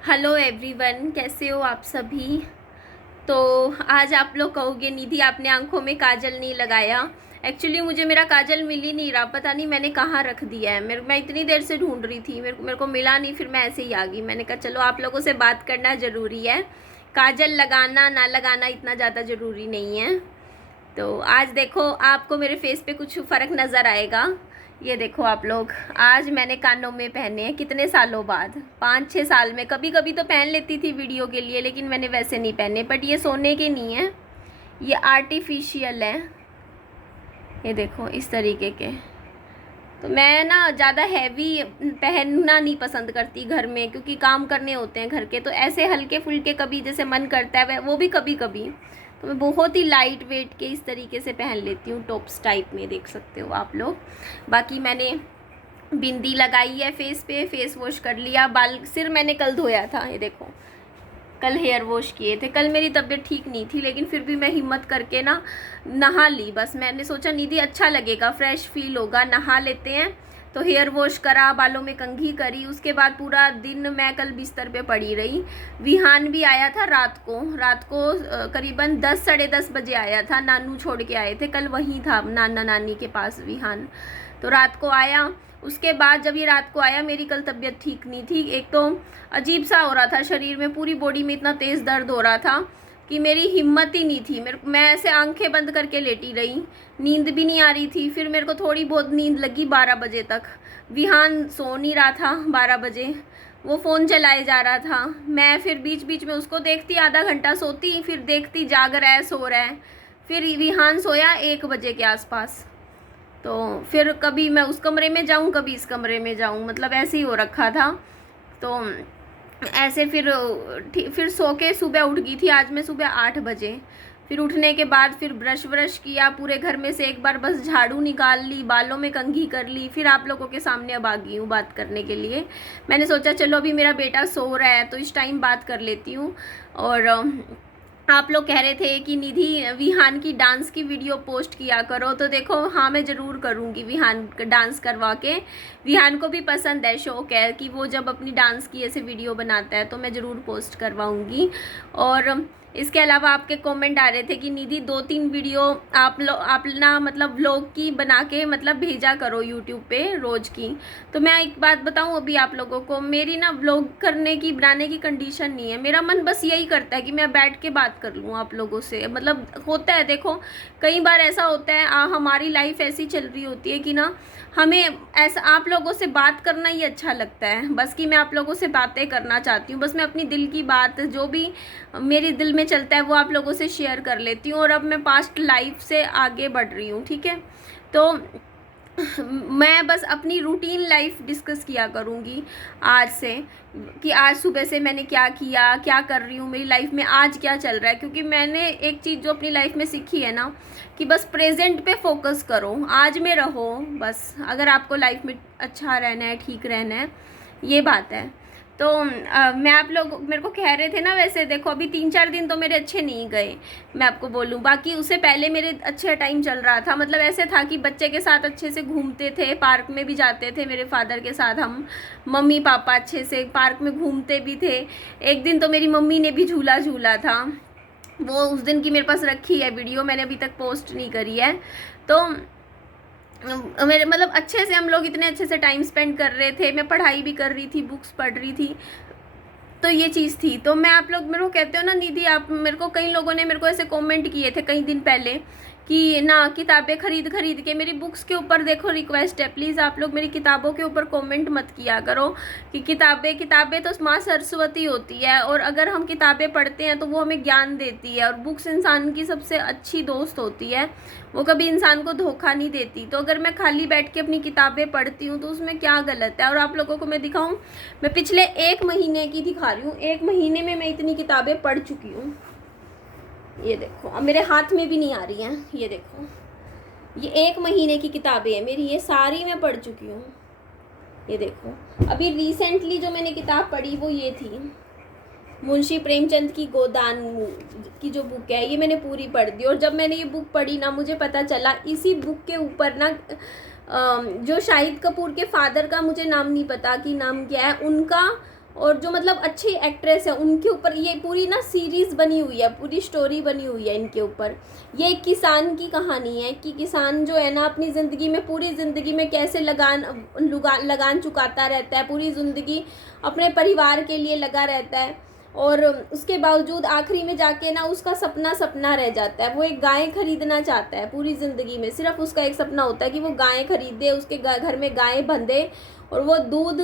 Hello everyone, कैसे हो आप सभी। तो आज आप लोग कहोगे निधि आपने आंखों में काजल नहीं लगाया। एक्चुअली मुझे मेरा काजल मिल ही नहीं रहा, पता नहीं मैंने कहाँ रख दिया है। मैं इतनी देर से ढूंढ रही थी, मेरे को मिला नहीं। फिर मैं ऐसे ही आ गई। मैंने कहा चलो आप लोगों से बात करना ज़रूरी है। काजल लगाना ना लगाना इतना ज़्यादा ज़रूरी नहीं है। तो आज देखो आपको मेरे फेस पे कुछ फ़र्क नज़र आएगा। ये देखो आप लोग, आज मैंने कानों में पहने हैं कितने सालों बाद, 5-6 साल में। कभी कभी तो पहन लेती थी वीडियो के लिए, लेकिन मैंने वैसे नहीं पहने। बट ये सोने के नहीं है, ये आर्टिफिशियल है। ये देखो इस तरीके के। तो मैं ना ज़्यादा हैवी पहनना नहीं पसंद करती घर में, क्योंकि काम करने होते हैं घर के। तो ऐसे हल्के फुल्के कभी जैसे मन करता है वो भी कभी कभी। तो मैं बहुत ही लाइट वेट के इस तरीके से पहन लेती हूँ, टॉप्स टाइप में, देख सकते हो आप लोग। बाकी मैंने बिंदी लगाई है फेस पे, फेस वॉश कर लिया। बाल सिर मैंने कल धोया था, ये देखो कल हेयर वॉश किए थे। कल मेरी तबीयत ठीक नहीं थी, लेकिन फिर भी मैं हिम्मत करके ना नहा ली। बस मैंने सोचा निधि अच्छा लगेगा, फ्रेश फील होगा, नहा लेते हैं। तो हेयर वॉश करा, बालों में कंघी करी। उसके बाद पूरा दिन मैं कल बिस्तर पे पड़ी रही। विहान भी आया था रात को करीबन 10-10:30 बजे आया था। नानू छोड़ के आए थे, कल वहीं था नाना नानी के पास विहान। तो रात को आया। उसके बाद जब ये रात को आया, मेरी कल तबीयत ठीक नहीं थी। एक तो अजीब सा हो रहा था शरीर में, पूरी बॉडी में इतना तेज़ दर्द हो रहा था कि मेरी हिम्मत ही नहीं थी। मैं ऐसे आंखें बंद करके लेटी रही, नींद भी नहीं आ रही थी। फिर मेरे को थोड़ी बहुत नींद लगी 12 बजे तक। विहान सो नहीं रहा था 12 बजे, वो फ़ोन चलाए जा रहा था। मैं फिर बीच बीच में उसको देखती, आधा घंटा सोती, फिर देखती जाग रहा है सो रहा है। फिर विहान सोया 1 बजे के आसपास। तो फिर कभी मैं उस कमरे में जाऊं, कभी इस कमरे में जाऊं, मतलब ऐसे ही हो रखा था। तो ऐसे फिर सो के सुबह उठ गई थी। आज मैं सुबह 8 बजे। फिर उठने के बाद फिर ब्रश व्रश किया, पूरे घर में से एक बार बस झाड़ू निकाल ली, बालों में कंघी कर ली। फिर आप लोगों के सामने अब आ गई हूँ बात करने के लिए। मैंने सोचा चलो अभी मेरा बेटा सो रहा है तो इस टाइम बात कर लेती हूँ। और आप लोग कह रहे थे कि निधि विहान की डांस की वीडियो पोस्ट किया करो। तो देखो हाँ, मैं ज़रूर करूँगी विहान डांस करवा के। विहान को भी पसंद है, शौक है कि वो जब अपनी डांस की ऐसे वीडियो बनाता है तो मैं ज़रूर पोस्ट करवाऊँगी। और इसके अलावा आपके कमेंट आ रहे थे कि निधि 2-3 वीडियो आप ना मतलब व्लॉग की बना के मतलब भेजा करो यूट्यूब पे रोज़ की। तो मैं एक बात बताऊं अभी आप लोगों को, मेरी ना व्लॉग करने की बनाने की कंडीशन नहीं है। मेरा मन बस यही करता है कि मैं बैठ के बात कर लूँ आप लोगों से। मतलब होता है, देखो कई बार ऐसा होता है हमारी लाइफ ऐसी चल रही होती है कि ना हमें ऐसा आप लोगों से बात करना ही अच्छा लगता है। बस कि मैं आप लोगों से बातें करना चाहती हूँ, बस मैं अपनी दिल की बात जो भी मेरे दिल में चलता है वो आप लोगों से शेयर कर लेती हूँ। और अब मैं पास्ट लाइफ से आगे बढ़ रही हूँ, ठीक है। तो मैं बस अपनी रूटीन लाइफ डिस्कस किया करूँगी आज से, कि आज सुबह से मैंने क्या किया, क्या कर रही हूँ, मेरी लाइफ में आज क्या चल रहा है। क्योंकि मैंने एक चीज़ जो अपनी लाइफ में सीखी है ना, कि बस प्रेजेंट पे फोकस करो, आज में रहो बस, अगर आपको लाइफ में अच्छा रहना है, ठीक रहना है, ये बात है। तो मैं आप लोग मेरे को कह रहे थे ना, वैसे देखो अभी 3-4 दिन तो मेरे अच्छे नहीं गए, मैं आपको बोलूँ। बाकी उससे पहले मेरे अच्छे टाइम चल रहा था। मतलब ऐसे था कि बच्चे के साथ अच्छे से घूमते थे, पार्क में भी जाते थे मेरे फादर के साथ हम, मम्मी पापा अच्छे से पार्क में घूमते भी थे। एक दिन तो मेरी मम्मी ने भी झूला झूला था, वो उस दिन की मेरे पास रखी है वीडियो, मैंने अभी तक पोस्ट नहीं करी है। तो मेरे मतलब अच्छे से हम लोग इतने अच्छे से टाइम स्पेंड कर रहे थे। मैं पढ़ाई भी कर रही थी, बुक्स पढ़ रही थी। तो ये चीज़ थी। तो मैं आप लोग मेरे को कहते हो ना निधि, आप मेरे को कई लोगों ने मेरे को ऐसे कमेंट किए थे कई दिन पहले कि ना किताबें खरीद खरीद के मेरी बुक्स के ऊपर, देखो रिक्वेस्ट है प्लीज़ आप लोग मेरी किताबों के ऊपर कमेंट मत किया करो कि किताबें तो माँ सरस्वती होती है, और अगर हम किताबें पढ़ते हैं तो वो हमें ज्ञान देती है। और बुक्स इंसान की सबसे अच्छी दोस्त होती है, वो कभी इंसान को धोखा नहीं देती। तो अगर मैं खाली बैठ के अपनी किताबें पढ़ती हूँ तो उसमें क्या गलत है। और आप लोगों को मैं दिखाऊँ, मैं पिछले 1 महीने की दिखा रही हूँ, 1 महीने में मैं इतनी किताबें पढ़ चुकी हूँ। ये देखो अब मेरे हाथ में भी नहीं आ रही हैं, ये देखो ये 1 महीने की किताबें हैं मेरी, ये सारी मैं पढ़ चुकी हूँ। ये देखो अभी रिसेंटली जो मैंने किताब पढ़ी वो ये थी, मुंशी प्रेमचंद की गोदान की जो बुक है, ये मैंने पूरी पढ़ दी। और जब मैंने ये बुक पढ़ी ना, मुझे पता चला इसी बुक के ऊपर ना जो शाहिद कपूर के फादर का मुझे नाम नहीं पता कि नाम क्या है उनका, और जो मतलब अच्छी एक्ट्रेस है उनके ऊपर ये पूरी ना सीरीज़ बनी हुई है, पूरी स्टोरी बनी हुई है इनके ऊपर। ये एक किसान की कहानी है कि किसान जो है ना अपनी ज़िंदगी में, पूरी ज़िंदगी में कैसे लगान चुकाता रहता है, पूरी ज़िंदगी अपने परिवार के लिए लगा रहता है, और उसके बावजूद आखिरी में जाके ना उसका सपना रह जाता है। वो एक गाय खरीदना चाहता है, पूरी ज़िंदगी में सिर्फ उसका एक सपना होता है कि वो गाय खरीदे, उसके घर में गाय बंधे और वो दूध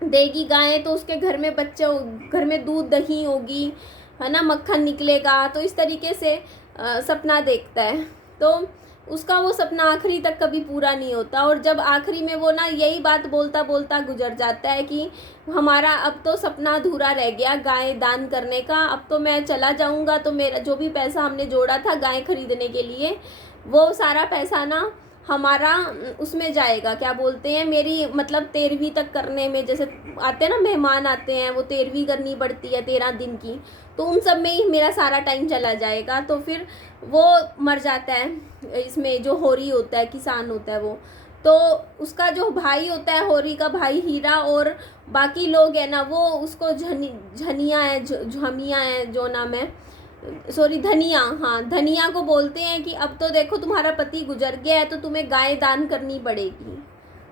देगी गाय, तो उसके घर में बच्चे, घर में दूध दही होगी, है ना, मक्खन निकलेगा। तो इस तरीके से सपना देखता है। तो उसका वो सपना आखिरी तक कभी पूरा नहीं होता, और जब आखिरी में वो ना यही बात बोलता बोलता गुजर जाता है कि हमारा अब तो सपना अधूरा रह गया गाय दान करने का, अब तो मैं चला जाऊंगा, तो मेरा जो भी पैसा हमने जोड़ा था गाय खरीदने के लिए, वो सारा पैसा ना हमारा उसमें जाएगा, क्या बोलते हैं, मेरी मतलब 13वीं तक करने में, जैसे आते हैं ना मेहमान आते हैं, वो 13वीं करनी पड़ती है 13 दिन की, तो उन सब में ही मेरा सारा टाइम चला जाएगा। तो फिर वो मर जाता है। इसमें जो होरी होता है, किसान होता है वो, तो उसका जो भाई होता है, होरी का भाई हीरा, और बाकी लोग है ना वो उसको झमिया है जो नाम है, सॉरी धनिया, हाँ धनिया को बोलते हैं कि अब तो देखो तुम्हारा पति गुजर गया है तो तुम्हें गाय दान करनी पड़ेगी।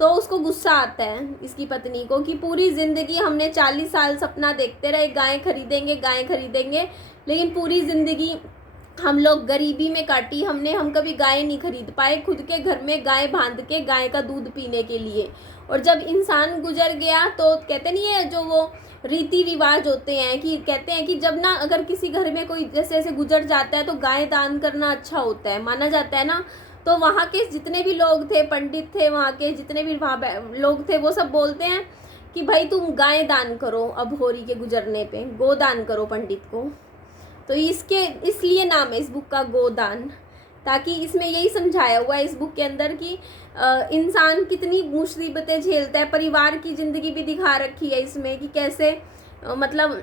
तो उसको गुस्सा आता है इसकी पत्नी को कि पूरी ज़िंदगी हमने 40 साल सपना देखते रहे गाय खरीदेंगे, लेकिन पूरी ज़िंदगी हम लोग गरीबी में काटी हमने, हम कभी गाय नहीं खरीद पाए खुद के घर में गाय बांध के गाय का दूध पीने के लिए। और जब इंसान गुजर गया तो कहते नहीं है जो वो रीति रिवाज होते हैं कि कहते हैं कि जब ना अगर किसी घर में कोई जैसे ऐसे गुजर जाता है तो गाय दान करना अच्छा होता है, माना जाता है ना। तो वहाँ के जितने भी लोग थे, पंडित थे वहाँ के, जितने भी वहाँ लोग थे, वो सब बोलते हैं कि भाई तुम गाय दान करो, अब होरी के गुजरने पे गोदान करो पंडित को। तो इसलिए नाम है इस बुक का गोदान, ताकि इसमें यही समझाया हुआ है इस बुक के अंदर कि इंसान कितनी मुसीबतें झेलता है। परिवार की ज़िंदगी भी दिखा रखी है इसमें कि कैसे मतलब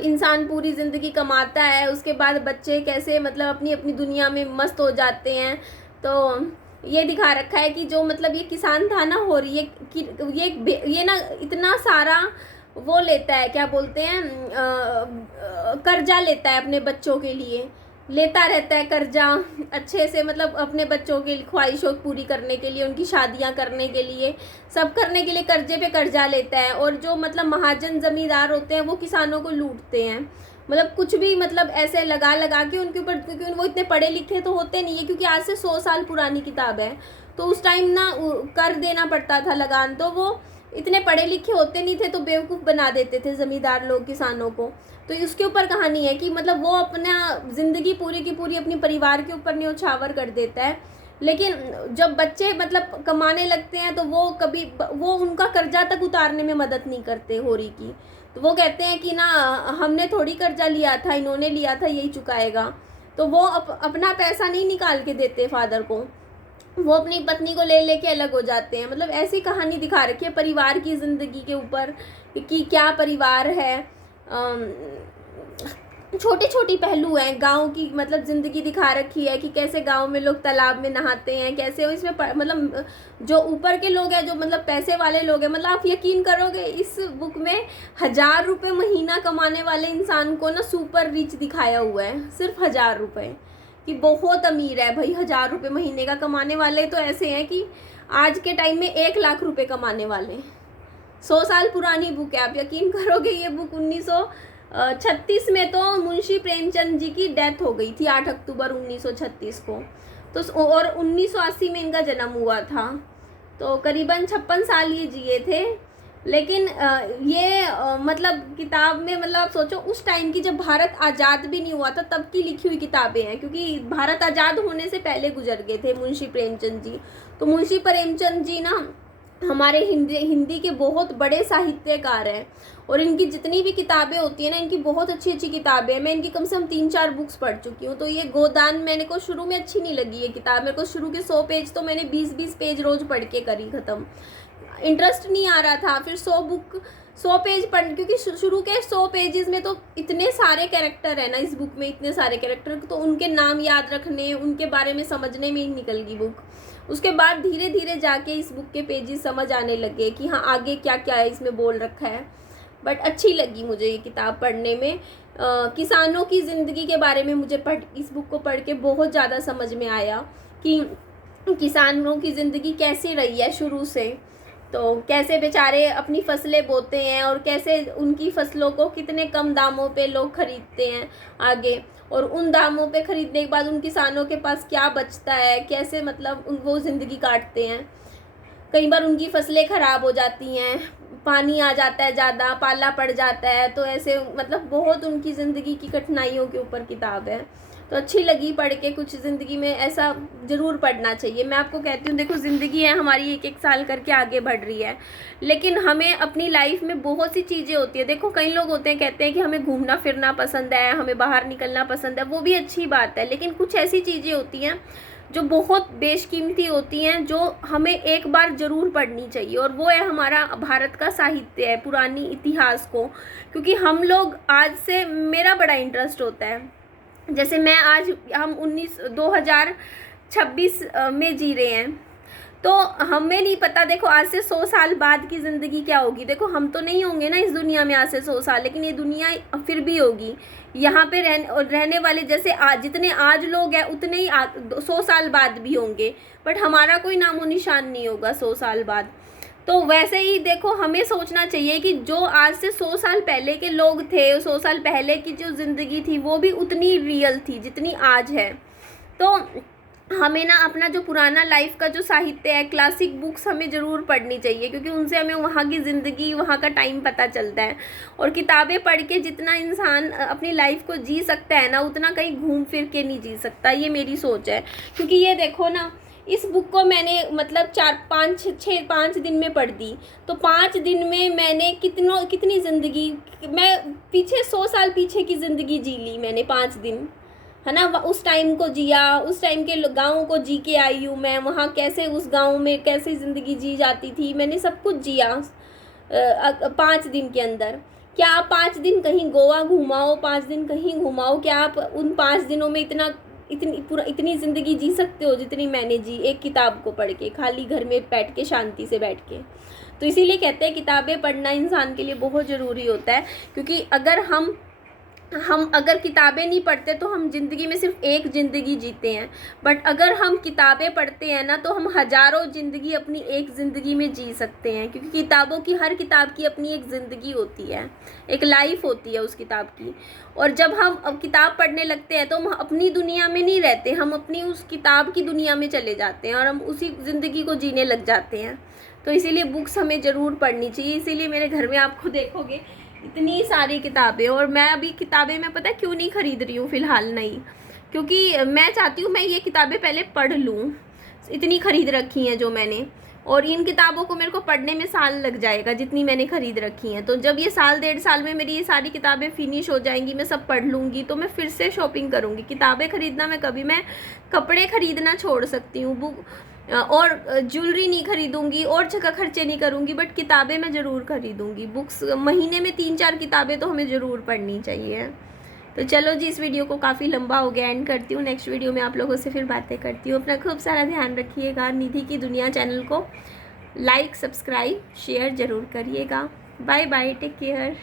इंसान पूरी ज़िंदगी कमाता है, उसके बाद बच्चे कैसे मतलब अपनी अपनी दुनिया में मस्त हो जाते हैं। तो ये दिखा रखा है कि जो मतलब ये किसान था ना, हो रही है ये ना इतना सारा वो लेता है, क्या बोलते हैं, कर्जा लेता है अपने बच्चों के लिए, लेता रहता है कर्जा अच्छे से, मतलब अपने बच्चों की ख्वाहिशों पूरी करने के लिए, उनकी शादियां करने के लिए, सब करने के लिए कर्जे पे कर्जा लेता है। और जो मतलब महाजन ज़मींदार होते हैं वो किसानों को लूटते हैं, मतलब कुछ भी मतलब ऐसे लगा के उनके ऊपर, क्योंकि वो इतने पढ़े लिखे तो होते नहीं है, क्योंकि आज से 100 साल पुरानी किताब है, तो उस टाइम ना कर देना पड़ता था लगान, तो वो इतने पढ़े लिखे होते नहीं थे, तो बेवकूफ़ बना देते थे ज़मींदार लोग किसानों को। तो इसके ऊपर कहानी है कि मतलब वो अपना ज़िंदगी पूरी की पूरी अपनी परिवार के ऊपर न्यौछावर कर देता है, लेकिन जब बच्चे मतलब कमाने लगते हैं तो वो उनका कर्जा तक उतारने में मदद नहीं करते होरी की। तो वो कहते हैं कि ना हमने थोड़ी कर्जा लिया था, इन्होंने लिया था, यही चुकाएगा। तो वो अपना पैसा नहीं निकाल के देते फादर को, वो अपनी पत्नी को ले लेके अलग हो जाते हैं। मतलब ऐसी कहानी दिखा रखी है परिवार की ज़िंदगी के ऊपर कि क्या परिवार है। छोटे छोटे पहलू हैं गांव की, मतलब ज़िंदगी दिखा रखी है कि कैसे गांव में लोग तालाब में नहाते हैं, कैसे इसमें मतलब जो ऊपर के लोग हैं, जो मतलब पैसे वाले लोग हैं, मतलब आप यकीन करोगे इस बुक में 1000 रुपये महीना कमाने वाले इंसान को ना सुपर रिच दिखाया हुआ है, सिर्फ 1000 रुपये, कि बहुत अमीर है भाई। 1000 रुपये महीने का कमाने वाले तो ऐसे हैं कि आज के टाइम में 1 लाख रुपए कमाने वाले। 100 साल पुरानी बुक है, आप यकीन करोगे ये बुक 1936 में तो मुंशी प्रेमचंद जी की डेथ हो गई थी 8 अक्टूबर 1936 को, तो और 1980 में इनका जन्म हुआ था, तो करीबन 56 साल ये जिए थे। लेकिन ये मतलब किताब में मतलब आप सोचो उस टाइम की जब भारत आज़ाद भी नहीं हुआ था तब की लिखी हुई किताबें हैं, क्योंकि भारत आज़ाद होने से पहले गुजर गए थे मुंशी प्रेमचंद जी। तो मुंशी प्रेमचंद जी ना हमारे हिंदी के बहुत बड़े साहित्यकार हैं, और इनकी जितनी भी किताबें होती हैं ना, इनकी बहुत अच्छी अच्छी किताबें हैं। मैं इनकी कम से कम 3-4 बुक्स पढ़ चुकी हूँ। तो ये गोदान मैंने को शुरू में अच्छी नहीं लगी ये किताब, मेरे को शुरू के 100 पेज तो मैंने 20-20 पेज रोज़ पढ़ के करी ख़त्म, इंटरेस्ट नहीं आ रहा था। फिर 100 पेज पढ़, क्योंकि शुरू के 100 पेजेस में तो इतने सारे कैरेक्टर है ना इस बुक में, इतने सारे कैरेक्टर, तो उनके नाम याद रखने, उनके बारे में समझने में ही निकल गई बुक। उसके बाद धीरे धीरे जाके इस बुक के पेजेस समझ आने लगे कि हाँ आगे क्या क्या है इसमें बोल रखा है। बट अच्छी लगी मुझे ये किताब पढ़ने में। किसानों की ज़िंदगी के बारे में मुझे इस बुक को पढ़ के बहुत ज़्यादा समझ में आया कि किसानों की ज़िंदगी कैसी रही है शुरू से, तो कैसे बेचारे अपनी फसलें बोते हैं और कैसे उनकी फसलों को कितने कम दामों पे लोग ख़रीदते हैं आगे, और उन दामों पे ख़रीदने के बाद उन किसानों के पास क्या बचता है, कैसे मतलब वो ज़िंदगी काटते हैं। कई बार उनकी फसलें ख़राब हो जाती हैं, पानी आ जाता है ज़्यादा, पाला पड़ जाता है, तो ऐसे मतलब बहुत उनकी ज़िंदगी की कठिनाइयों के ऊपर किताब है। तो अच्छी लगी पढ़ के। कुछ ज़िंदगी में ऐसा ज़रूर पढ़ना चाहिए। मैं आपको कहती हूँ देखो, ज़िंदगी है हमारी, एक एक साल करके आगे बढ़ रही है, लेकिन हमें अपनी लाइफ में बहुत सी चीज़ें होती है। देखो कई लोग होते हैं कहते हैं कि हमें घूमना फिरना पसंद है, हमें बाहर निकलना पसंद है, वो भी अच्छी बात है, लेकिन कुछ ऐसी चीज़ें होती हैं जो बहुत बेशकीमती होती हैं, जो हमें एक बार ज़रूर पढ़नी चाहिए, और वो है हमारा भारत का साहित्य है, पुरानी इतिहास को। क्योंकि हम लोग आज से, मेरा बड़ा इंटरेस्ट होता है, जैसे मैं आज हम 2026 में जी रहे हैं, तो हमें नहीं पता देखो आज से 100 साल बाद की ज़िंदगी क्या होगी। देखो हम तो नहीं होंगे ना इस दुनिया में आज से 100 साल, लेकिन ये दुनिया फिर भी होगी। यहाँ पे रहने वाले जैसे आज जितने आज लोग हैं उतने ही 100 साल बाद भी होंगे, बट हमारा कोई नामो निशान नहीं होगा 100 साल बाद। तो वैसे ही देखो हमें सोचना चाहिए कि जो आज से 100 साल पहले के लोग थे, 100 साल पहले की जो ज़िंदगी थी वो भी उतनी रियल थी जितनी आज है। तो हमें ना अपना जो पुराना लाइफ का जो साहित्य है, क्लासिक बुक्स हमें ज़रूर पढ़नी चाहिए, क्योंकि उनसे हमें वहाँ की ज़िंदगी, वहाँ का टाइम पता चलता है। और किताबें पढ़ के जितना इंसान अपनी लाइफ को जी सकता है ना, उतना कहीं घूम फिर के नहीं जी सकता। ये मेरी सोच है। क्योंकि ये देखो ना, इस बुक को मैंने मतलब 5 दिन में पढ़ दी, तो 5 दिन में मैंने कितनी ज़िंदगी, मैं पीछे 100 साल पीछे की ज़िंदगी जी ली मैंने 5 दिन, है ना। उस टाइम को जिया, उस टाइम के गाँव को जी के आई हूँ मैं, वहाँ कैसे उस गाँव में कैसे ज़िंदगी जी जाती थी, मैंने सब कुछ जिया 5 दिन के अंदर। क्या आप 5 दिन कहीं गोवा घुमाओ, 5 दिन कहीं घुमाओ, क्या आप उन 5 दिनों में इतनी ज़िंदगी जी सकते हो जितनी मैंने जी एक किताब को पढ़ के, खाली घर में बैठ के, शांति से बैठ के। तो इसीलिए कहते हैं किताबें पढ़ना इंसान के लिए बहुत ज़रूरी होता है। क्योंकि अगर हम अगर किताबें नहीं पढ़ते तो हम ज़िंदगी में सिर्फ एक ज़िंदगी जीते हैं, बट अगर हम किताबें पढ़ते हैं ना, तो हम हज़ारों ज़िंदगी अपनी एक ज़िंदगी में जी सकते हैं। क्योंकि किताबों की, हर किताब की अपनी एक ज़िंदगी होती है, एक लाइफ होती है उस किताब की। और जब हम अब किताब पढ़ने लगते हैं तो हम अपनी दुनिया में नहीं रहते, हम अपनी उस किताब की दुनिया में चले जाते हैं और हम उसी ज़िंदगी को जीने लग जाते हैं। तो इसीलिए बुक्स हमें ज़रूर पढ़नी चाहिए। इसीलिए मेरे घर में आपको देखोगे इतनी सारी किताबें। और मैं अभी किताबें मैं पता क्यों नहीं ख़रीद रही हूँ फ़िलहाल, नहीं, क्योंकि मैं चाहती हूँ मैं ये किताबें पहले पढ़ लूँ। इतनी ख़रीद रखी हैं जो मैंने, और इन किताबों को मेरे को पढ़ने में साल लग जाएगा जितनी मैंने ख़रीद रखी हैं। तो जब ये साल 1.5 साल में मेरी ये सारी किताबें फिनिश हो जाएंगी, मैं सब पढ़ लूँगी, तो मैं फिर से शॉपिंग करूँगी। किताबें ख़रीदना मैं कपड़े ख़रीदना छोड़ सकती हूँ, बुक और ज्वेलरी नहीं खरीदूंगी, और जगह खर्चे नहीं करूंगी, बट किताबें मैं ज़रूर खरीदूंगी। बुक्स महीने में 3-4 किताबें तो हमें ज़रूर पढ़नी चाहिए। तो चलो जी, इस वीडियो को काफ़ी लंबा हो गया, एंड करती हूँ। नेक्स्ट वीडियो में आप लोगों से फिर बातें करती हूँ। अपना खूब सारा ध्यान रखिएगा। निधि की दुनिया चैनल को लाइक, सब्सक्राइब, शेयर ज़रूर करिएगा। Bye bye, take care.